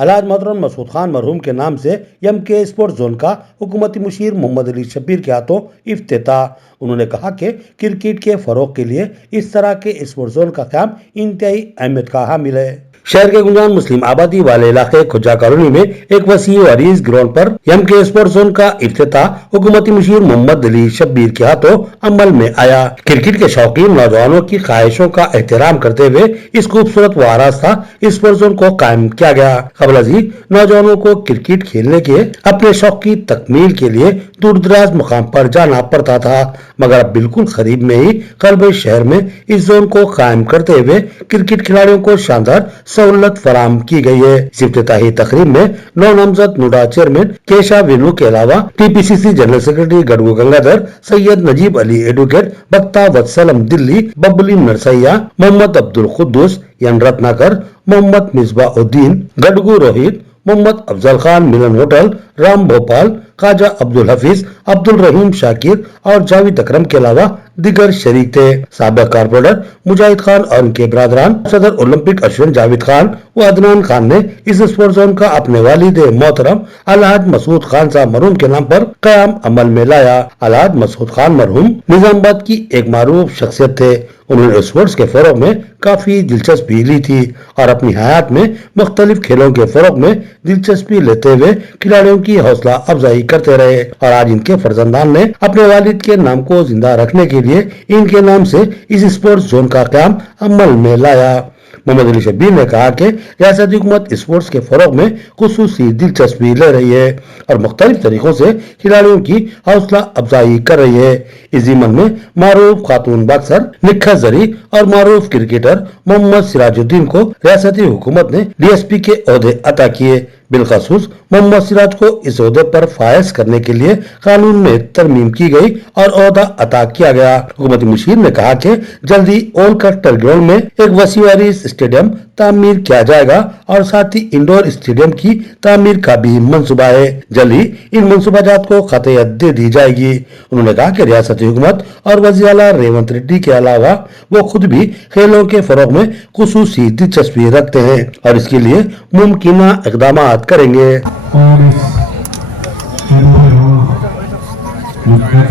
अलहाज मोहतरम मसूद खान मरहूम के नाम से एमके स्पोर्ट्स जोन का हुकूमती मुशीर मोहम्मद अली शब्बीर के हाथों इफ्तिताह। उन्होंने कहा कि क्रिकेट के फरोग के लिए इस तरह के स्पोर्ट्स जोन का क़याम इंतहाई अहमियत का हामिल है। शहर के गुंजान मुस्लिम आबादी वाले इलाके खुजा कॉलोनी में एक वसी व अरीज ग्राउंड पर एमके स्पोर्ट्स जोन का इफ्तिताह हुकूमती मुशीर मोहम्मद अली शब्बीर के हाथों अमल में आया। क्रिकेट के शौकीन नौजवानों की ख्वाहिशों का एहतराम करते हुए इस खूबसूरत व आरास्ता स्पोर्ट्स जोन को कायम किया गया। कबल अजीज नौजवानों को क्रिकेट खेलने के अपने शौक की तकमील के लिए दूर दराज मुकाम पर जाना पड़ता था, मगर अब बिल्कुल करीब में ही कल्ब शहर में इस जोन को कायम करते हुए क्रिकेट खिलाड़ियों को शानदार सहूलत फराम की गई है। इस इफ्तिताही तकरीब में नौ नामजद नूडा चेयरमैन केशा वेलू के अलावा TPCC general secretary Gadhvu Gangadhar, Syed Najeeb Ali advocate, Bakhta Vatsalam Delhi, Babli Narsaiah, Mohammed Abdul Khuddus, N Ratnakar, Mohammed Misbauddin, Gadgu Rohit, Mohammed Afzal Khan, Milan hotel, Ram Bhopal, Khwaja Abdul Hafeez, Abdul Rahim Shakir और जावेद अकरम के अलावा दिगर शरीक थे। साबिक कारपोरेटर मुजाहिद खान और उनके बरादरान, सदर ओलंपिक अश्विन जावेद खान व अदनान खान ने इस स्पोर्ट्स जोन का अपने वालिद मोहतरम अलहाज मसूद खान साहब मरहूम के नाम पर कयाम अमल में लाया। अलहाज मसूद खान मरहूम निजामाबाद की एक मारूफ शख्सियत थे। उन्होंने स्पोर्ट्स के फरोग में काफी दिलचस्पी ली थी और अपनी हयात में मुख्तलिफ खेलों के फरोग में दिलचस्पी लेते हुए खिलाड़ियों की हौसला अफजाई करते रहे और आज इनके फर्जंदान ने अपने वालिद के नाम को जिंदा रखने के लिए इनके नाम से इस स्पोर्ट्स जोन का क़याम अमल में लाया। मोहम्मद अली शब्बीर ने कहा कि रियासती हुकूमत स्पोर्ट्स के फरोग में खुसूसी दिलचस्पी ले रही है और मुख्तलिफ तरीकों से खिलाड़ियों की हौसला अफजाई कर रही है। इस ज़िम्मन में मारूफ खातून बॉक्सर निक्खा जरी और मारूफ क्रिकेटर मोहम्मद सिराजुद्दीन को रियासती हुकूमत ने डीएसपी के ओहदे अता किए। बिलखसूस मोहम्मद सिराज को इस ओहदे पर फायज करने के लिए कानून में तरमीम की गई और ओहदा अता किया गया। हुकूमती मुशीर ने कहा कि जल्दी ओल्ड कटर ग्राउंड में एक वसी स्टेडियम तामीर किया जाएगा और साथ ही इंडोर स्टेडियम की तामीर का भी मंसूबा है। जल्द ही इन मंसूबाजात को खतयत दे दी जाएगी। उन्होंने कहा कि रियासती हुकूमत और वज़ीर आला रेवंत रेड्डी के अलावा वो खुद भी खेलों के फरोग में खुसूसी दिलचस्पी रखते हैं और इसके लिए मुमकिना इक़दाम करेंगे। और इस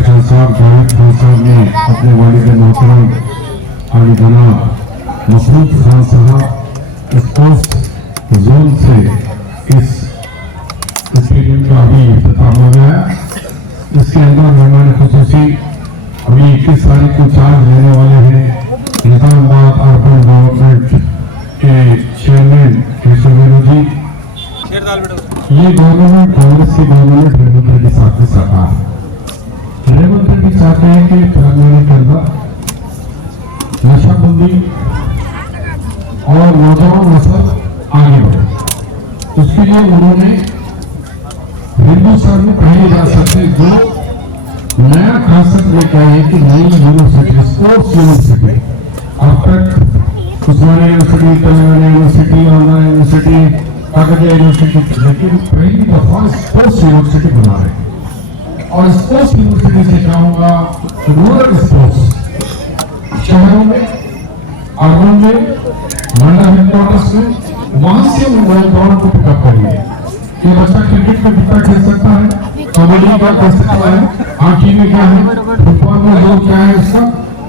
खान साहब ने अपने वालिद मोहतरम आली जनाब मसूद खान साहब स्पोर्ट्स जोन से इस स्टेडियम का अभी इफ्तिताह हो गया है। इसके अंदर मेहमान खुसूसी अभी 21 तारीख को चार्ज लेने वाले हैं निजामाबाद अर्बन डेवलपमेंट के चेयरमैन केशव वेलू जी। ये गवर्नमेंट कांग्रेस की गवर्नमेंट रेवंत रेड्डी साहब की सरकार है। रेवंत रेड्डी चाहते हैं कि तेलंगाना के अंदर नशाबंदी और नौजवान नस्ल आगे बढ़े। उसके लिए उन्होंने हिंदुस्तान में पहले जा सकते जो नया कांसेप्ट लेके आए हैं कि नई यूनिवर्सिटी स्पोर्ट्स यूनिवर्सिटी। अब तक Osmania university, Telangana university, Andhra university, Kakatiya university, लेकिन पहली दफा स्पोर्ट्स यूनिवर्सिटी बना रहे हैं। और स्पोर्ट्स यूनिवर्सिटी से क्या होगा, रूरल स्पोर्ट्स शहरों में, अर्बन में, मंडल हेडक्वार्टर्स में, वहां से उन नौजवानों को पिकअप करेंगे कि बच्चा क्रिकेट में कितना खेल सकता है, कबड्डी का कर सकता है, हॉकी में क्या है, फुटबॉल में जो क्या है उसका,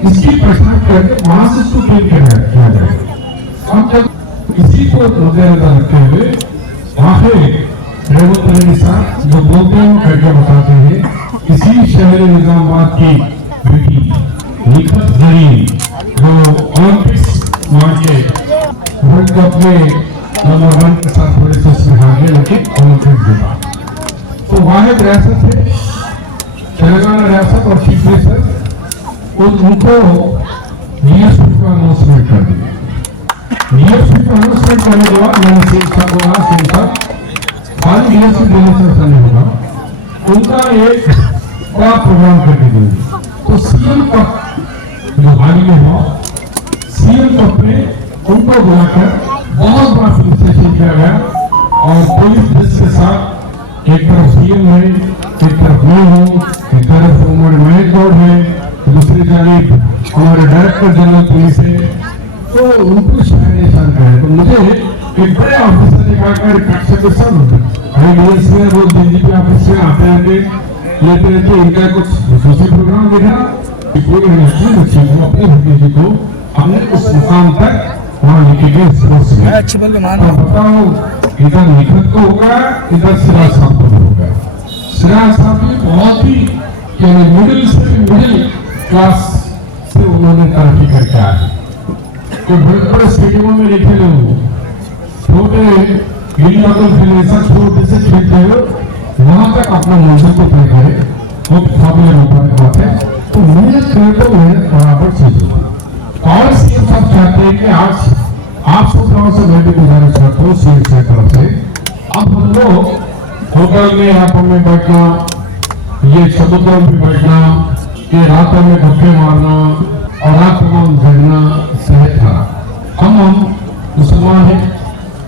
इसकी पहचान करके वहां से उसको खेल किया जाए। हम जब इसी को मद्देनजर रखते हुए आखिर रेवंत रेड्डी साहब जो बोलते हैं करके बताते हैं। इसी शहर निजामाबाद की बेटी निखत जरी जो ओलंपिक्स वहां के वर्ल्ड कप में नंबर 1 के साथ थोड़े से उसमें हार गए, लेकिन ओलंपिक जीता। तो वाहिद रियासत है तेलंगाना रियासत और चीफ मिनिस्टर उनको डीएसपी का अनाउंसमेंट कर दिया। डीएसपी को अनाउंसमेंट करने के बाद मैंने सिंह साहब खाली डीएसपी देने से ऐसा नहीं होगा, उनका एक बड़ा प्रोग्राम करके देंगे। तो सीएम कप जो हाल ही में हुआ, सीएम कप में उनको बुलाकर बहुत बड़ा फेलिसिटेशन किया गया और पुलिस ड्रेस के साथ एक तरफ सीएम है, एक तरफ मैं हूँ, एक तरफ हमारे महेश गौड़ है, दूसरी जानिब हमारे डायरेक्टर जनरल पुलिस है। तो उनको शायद निशान करें। तो मुझे कि बड़े ऑफिसर दिखाकर कक्षा के सब आईडीएस में वो डीजीपी ऑफिस में आते आते लेते रहते, इनका कुछ सोशल प्रोग्राम देखा कि कोई अच्छी बच्ची को अपने भतीजे को हमने उस मुकाम तक वहाँ लेके गए स्पोर्ट्स में। तो बताओ इधर निखत को होगा, इधर सिराज साहब को होगा। सिराज साहब भी बहुत ही मिडिल से मिडिल क्लास से उन्होंने तरक्की करके आए। तो बड़े बड़े स्टेडियमों में देखे लोग छोटे छोटे से खेलते हुए वहां तक अपना मंजिल को तय करे, वो काबिल बात है। तो मेहनत करे तो मेहनत बराबर चीज होती। और सीएम साहब चाहते हैं कि आज आप सब लोगों से मैं भी गुजारिश करता हूँ सीएम की तरफ से, अब हम लोग होटल में यहाँ में बैठना, ये समुद्रों में बैठना, ये रातों में धक्के मारना और रात में जगना सही था। हम मुसलमान हैं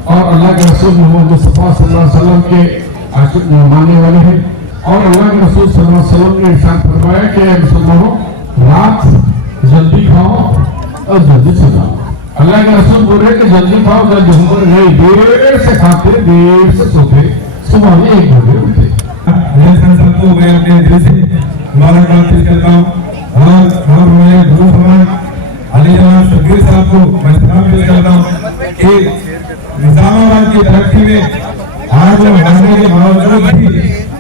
और अल्लाह के रसूल मोहम्मद मुस्तफा सल्लल्लाहु अलैहि वसल्लम के आशिक मानने वाले हैं। और अल्लाह के रसूल सल्लल्लाहु अलैहि वसल्लम ने इरशाद फरमाया कि मुसलमानों, रात जल्दी खाओ और जल्दी सो जाओ। अल्लाह के रसूल बोल रहे कि जल्दी खाओ जल्दी सो, नहीं देर से खाते देर से सोते, सुबह में 1 बजे उठते। सबको मैं अपने दिल से मुबारकबाद पेश करता हूँ और मैं गुरु फरमान अली जनाब शब्बीर साहब को मैं सलाम पेश करता हूँ कि निजामाबाद की तरक्की में आज हारने के बावजूद भी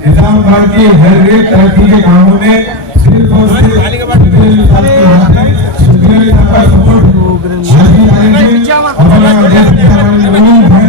निजामाबाद की हर एक तरक्की के कामों में सिर्फ और सिर्फ सुखदेव साहब के हाथ है, सुखदेव साहब का सपोर्ट आज की तारीख में हमारा देश के हमारे जमीन है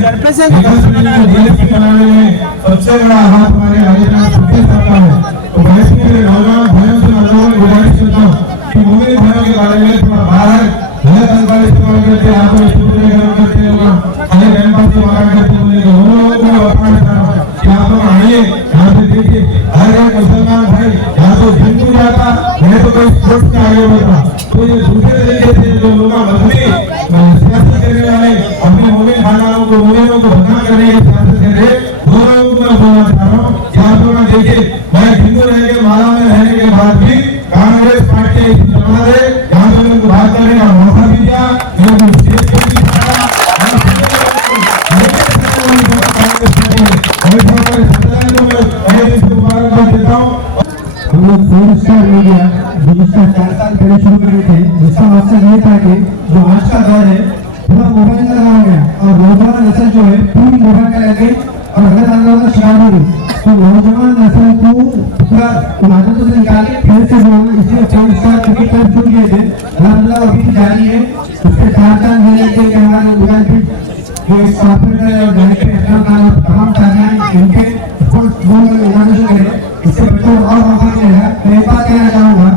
बनाने में सबसे बड़ा हाथ हमारे अली जनाब शब्बीर साहब का है। तो वैसे मेरे नौजवान भाइयों से मैं गुजारिश करता हूँ कि मोमिन भाइयों के बारे में थोड़ा बाहर गलत अंदाज इस्तेमाल करते हैं, आप स्टूडियो में करते हैं, खाली कैंपस से बाहर करते हैं, उन लोगों को बताना चाह रहा हूँ कि आप लोग आइए यहाँ पे देखिए, हर एक मुसलमान भाई यहाँ तो जिनको जाता नहीं तो कोई स्पोर्ट्स में आगे बढ़ता। तो ये दूसरे तरीके से जो लोग सियासत करने वाले अपने मोमिन भाइयों को मोमिनों को बदनाम करने की सियासत कर रहे, वो लोगों को मैं बोलना चाह रहा हूँ कि आप लोग देखिए, मैं हिंदू रहने के माला में रहने के बाद भी कांग्रेस पार्टी जमा दे यहाँ पे उनको बात करने का मौका भी दिया, हम लोग 4 स्टार मीडिया जिसका 4 साल पहले शुरू करे थे, जिसका मकसद ये था कि जो आज का दौर है पूरा मोबाइल का हो गया और नौजवान नस्ल जो है पूरी मोबाइल का लगे और गलत अंदाज का शिकार हो रही। तो नौजवान नस्ल को पूरा आदतों से निकाले फिर से बोलना, इसलिए 4 स्टार क्रिकेट क्लब शुरू किए थे। अलहमदुलिल्लाह अभी भी जारी है, उसके 4 महीने के हमारे मोबाइल पे जो ऑपरेटर और डायरेक्टर तमाम साथियां इनके इससे बच्चों और मौका मिलेगा। मैं एक बात कहना चाहूंगा,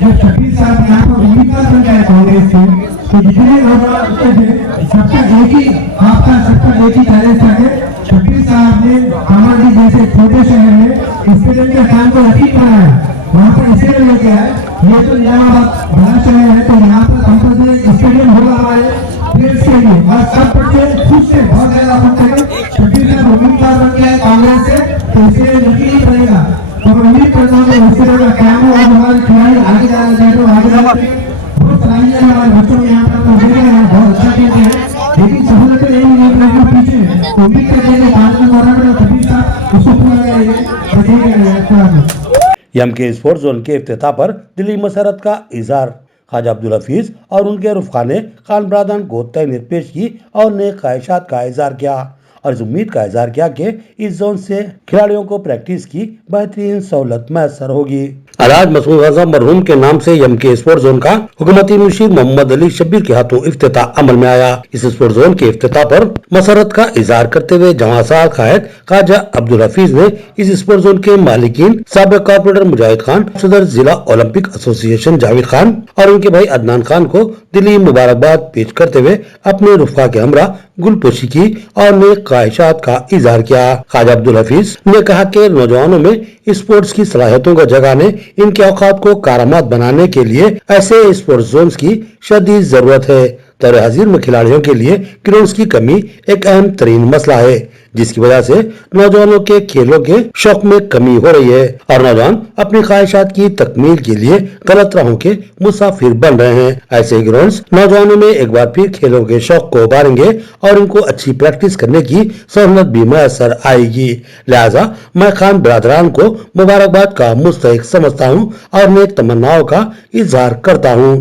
जब शकील साहब यहाँ पर उम्मीदवार बन गए कांग्रेस के, तो जितने नौजवान उठते थे सबका एक ही टैलेंट था कि शकील साहब ने हमारे जैसे छोटे शहर में स्टेडियम के काम को यकीन बनाया, वहाँ पर इसलिए लेके आए। ये तो निजामाबाद बड़ा शहर है, तो यहाँ पर कंपल्सरी स्टेडियम होगा हमारे प्लेयर्स के लिए और सब बच्चे खुद से बहुत ज्यादा पहुंचेगा। शकील साहब उम्मीदवार बन गया है कांग्रेस से, तो इसलिए यकीन ही बनेगा। तो मैं उम्मीद करता हूँ कि इससे बड़ा काम हो और हमारे खिलाड़ी आगे जाना चाहे तो आगे जाते बहुत सलाहियत है हमारे बच्चों में, यहाँ पर तो देख रहे हैं बहुत अच्छा खेलते हैं, लेकिन सहूलतें नहीं मिली पीछे। तो उम्मीद करते हैं कि 5 में दौरान शकील साहब उसको पूरा करेंगे। एमके स्पोर्ट्स जोन के इफ्तिताह पर दिली मसरत का इजहार। ख्वाजा अब्दुल हफीज और उनके रुफका ने खान बरादरान को तहनीत पेश की और नेक ख्वाहिशात का इजहार किया और इस उम्मीद का इजहार किया कि इस जोन से खिलाड़ियों को प्रैक्टिस की बेहतरीन सहूलत मैसर होगी। आज मसूद रजा मरहूम के नाम से एमके स्पोर्ट्स जोन का हुकूमती मुशीर मोहम्मद अली शब्बीर के हाथों इफ्तिताह अमल में आया। इस स्पोर्ट्स जोन के इफ्तिताह पर मसरत का इजहार करते हुए जहांसार कायद ख्वाजा अब्दुल हफीज ने इस स्पोर्ट्स जोन के मालिकीन साबिक कॉर्पोरेटर मुजाहिद खान, सदर जिला ओलंपिक एसोसिएशन जावेद खान और उनके भाई अदनान खान को दिली मुबारकबाद पेश करते हुए अपने रुफका के हमरा गुलपोशी की और नेक ख्वाहिशात का इजहार किया। ख्वाजा अब्दुल हफीज ने कहा कि नौजवानों में स्पोर्ट्स की सलाहियतों को जगाने, इनके औकात को कारआमद बनाने के लिए ऐसे स्पोर्ट्स जोन्स की शदीद जरूरत है। दौरे हाजिर में खिलाड़ियों के लिए ग्राउंड्स की कमी एक अहम तरीन मसला है। जिसकी वजह से नौजवानों के खेलों के शौक में कमी हो रही है और नौजवान अपनी ख्वाहिशात की तकमील के लिए गलत राहों के मुसाफिर बन रहे हैं। ऐसे ग्राउंड्स नौजवानों में एक बार फिर खेलों के शौक को उभारेंगे और इनको अच्छी प्रैक्टिस करने की सहूलत भी मैसर आएगी। लिहाजा मैं खान बिरादरान को मुबारकबाद का मुस्तहिक समझता हूँ और नेक तमन्नाओं का इजहार करता हूँ।